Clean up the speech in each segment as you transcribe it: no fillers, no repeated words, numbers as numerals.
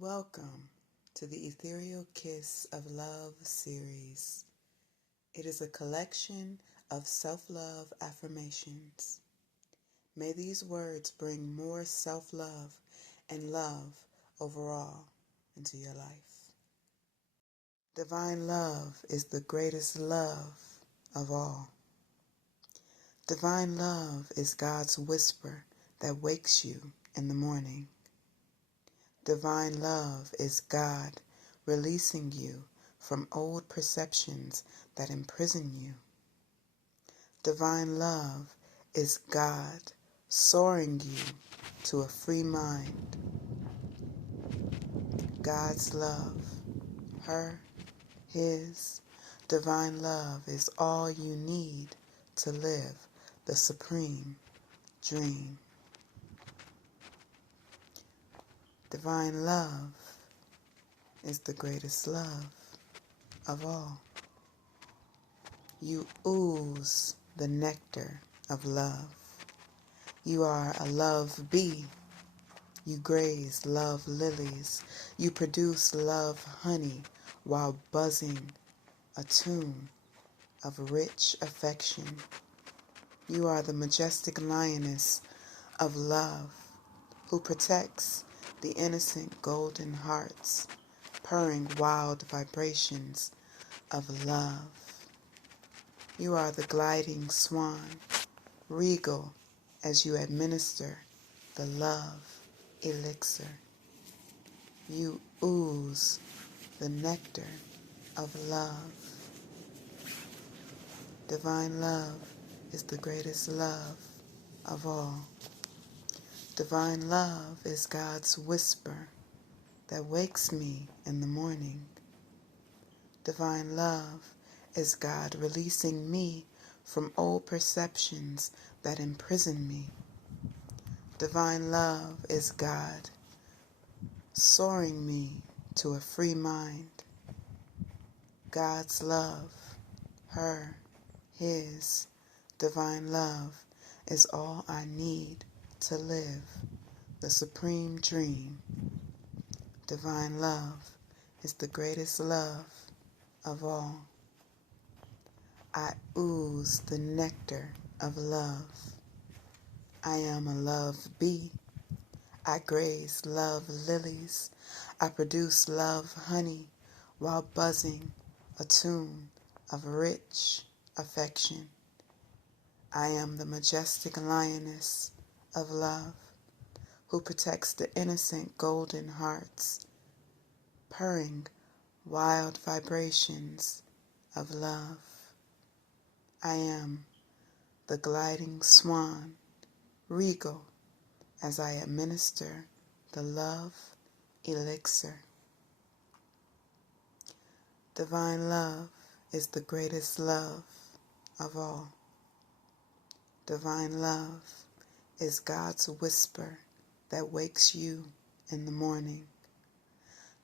Welcome to the Ethereal Kiss of Love series. It is a collection of self-love affirmations. May these words bring more self-love and love overall into your life. Divine love is the greatest love of all. Divine love is God's whisper that wakes you in the morning. Divine love is God releasing you from old perceptions that imprison you. Divine love is God soaring you to a free mind. God's love, her, his, divine love is all you need to live the supreme dream. Divine love is the greatest love of all. You ooze the nectar of love. You are a love bee. You graze love lilies. You produce love honey while buzzing a tune of rich affection. You are the majestic lioness of love who protects the innocent golden hearts, purring wild vibrations of love. You are the gliding swan, regal as you administer the love elixir. You ooze the nectar of love. Divine love is the greatest love of all. Divine love is God's whisper that wakes me in the morning. Divine love is God releasing me from old perceptions that imprison me. Divine love is God soaring me to a free mind. God's love, her, his, divine love is all I need to live the supreme dream. Divine love is the greatest love of all. I ooze the nectar of love. I am a love bee. I graze love lilies. I produce love honey while buzzing a tune of rich affection. I am the majestic lioness of love who protects the innocent golden hearts, purring wild vibrations of love. I am the gliding swan, regal as I administer the love elixir. Divine love is the greatest love of all. Divine love is God's whisper that wakes you in the morning.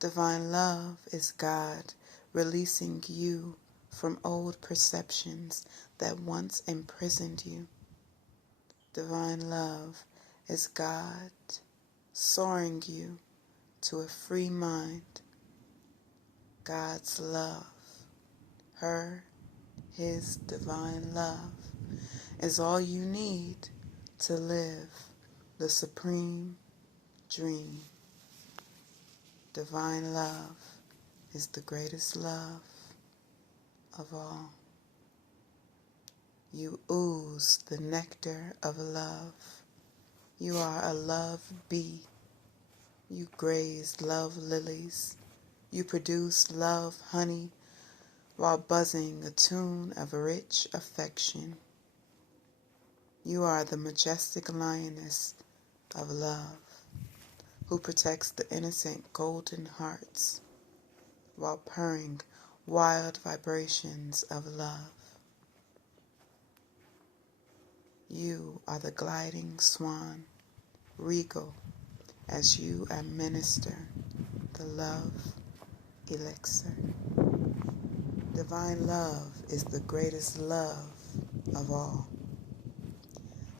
Divine love is God releasing you from old perceptions that once imprisoned you. Divine love is God soaring you to a free mind. God's love, her, his divine love is all you need to live the supreme dream. Divine love is the greatest love of all. You ooze the nectar of love. You are a love bee. You graze love lilies. You produce love honey while buzzing a tune of rich affection. You are the majestic lioness of love who protects the innocent golden hearts while purring wild vibrations of love. You are the gliding swan, regal as you administer the love elixir. Divine love is the greatest love of all.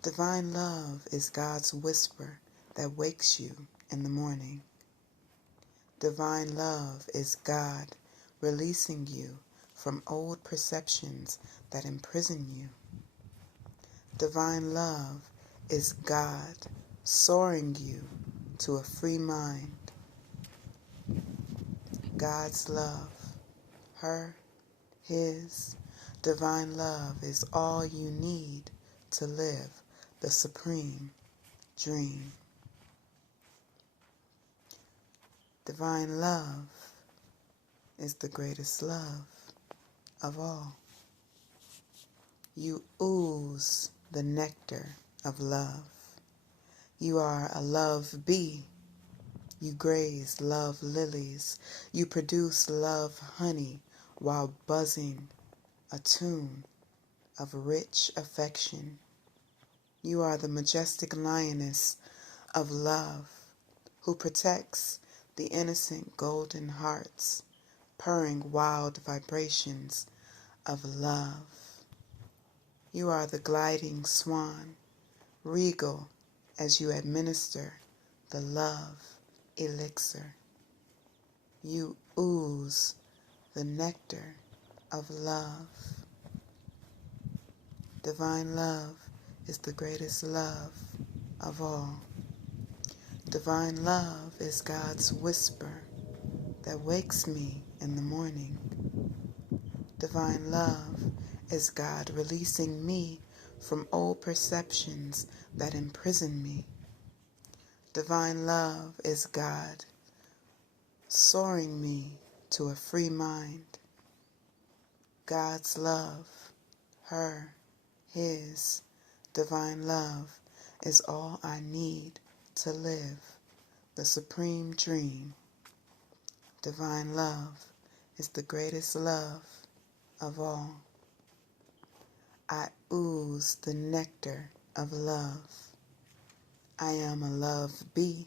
Divine love is God's whisper that wakes you in the morning. Divine love is God releasing you from old perceptions that imprison you. Divine love is God soaring you to a free mind. God's love, her, his, divine love is all you need to live the supreme dream. Divine love is the greatest love of all. You ooze the nectar of love. You are a love bee. You graze love lilies. You produce love honey while buzzing a tune of rich affection. You are the majestic lioness of love who protects the innocent golden hearts, purring wild vibrations of love. You are the gliding swan, regal as you administer the love elixir. You ooze the nectar of love. Divine love is the greatest love of all. Divine love is God's whisper that wakes me in the morning. Divine love is God releasing me from old perceptions that imprison me. Divine love is God soaring me to a free mind. God's love, her, his, divine love is all I need to live the supreme dream. Divine love is the greatest love of all. I ooze the nectar of love. I am a love bee.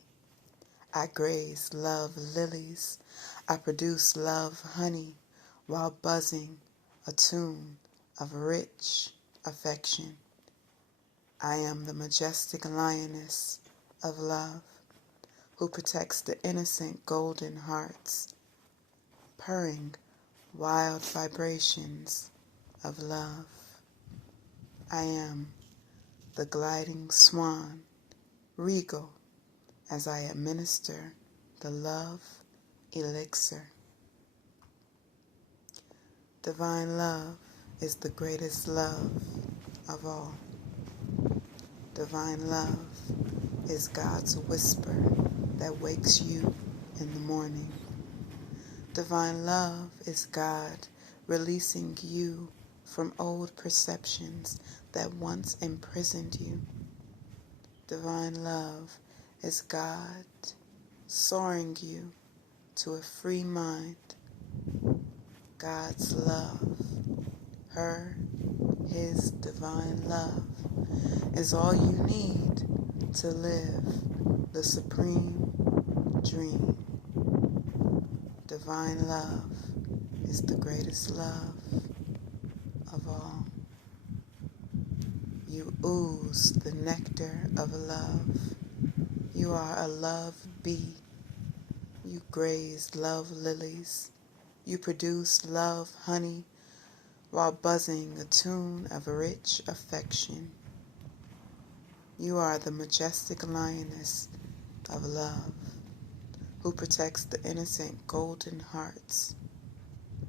I graze love lilies. I produce love honey while buzzing a tune of rich affection. I am the majestic lioness of love who protects the innocent golden hearts, purring wild vibrations of love. I am the gliding swan, regal as I administer the love elixir. Divine love is the greatest love of all. Divine love is God's whisper that wakes you in the morning. Divine love is God releasing you from old perceptions that once imprisoned you. Divine love is God soaring you to a free mind. God's love, her, his divine love is all you need to live the supreme dream. Divine love is the greatest love of all. You ooze the nectar of love. You are a love bee. You graze love lilies. You produce love honey while buzzing a tune of rich affection. You are the majestic lioness of love who protects the innocent golden hearts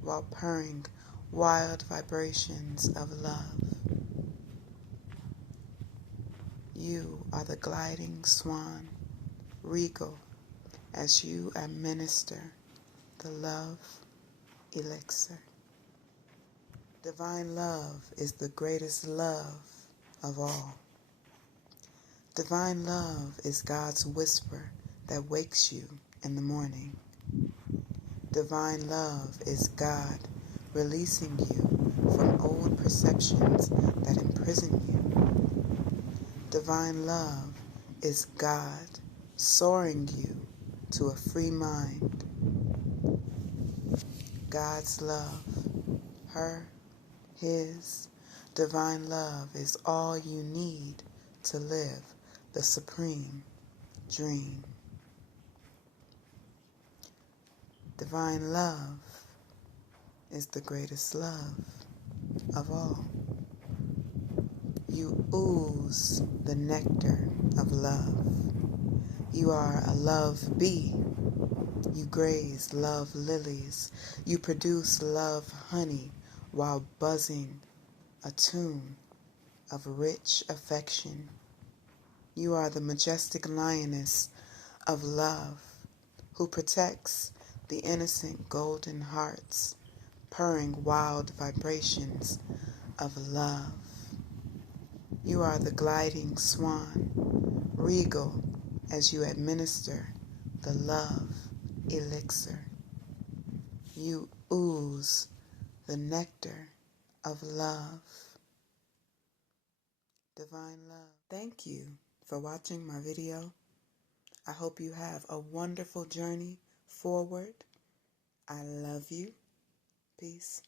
while purring wild vibrations of love. You are the gliding swan, regal as you administer the love elixir. Divine love is the greatest love of all. Divine love is God's whisper that wakes you in the morning. Divine love is God releasing you from old perceptions that imprison you. Divine love is God soaring you to a free mind. God's love, her, his, divine love is all you need to live the supreme dream. Divine love is the greatest love of all. You ooze the nectar of love. You are a love bee. You graze love lilies. You produce love honey while buzzing a tune of rich affection. You are the majestic lioness of love who protects the innocent golden hearts, purring wild vibrations of love. You are the gliding swan, regal as you administer the love elixir. You ooze the nectar of love. Divine love. Thank you for watching my video. I hope you have a wonderful journey forward. I love you. Peace.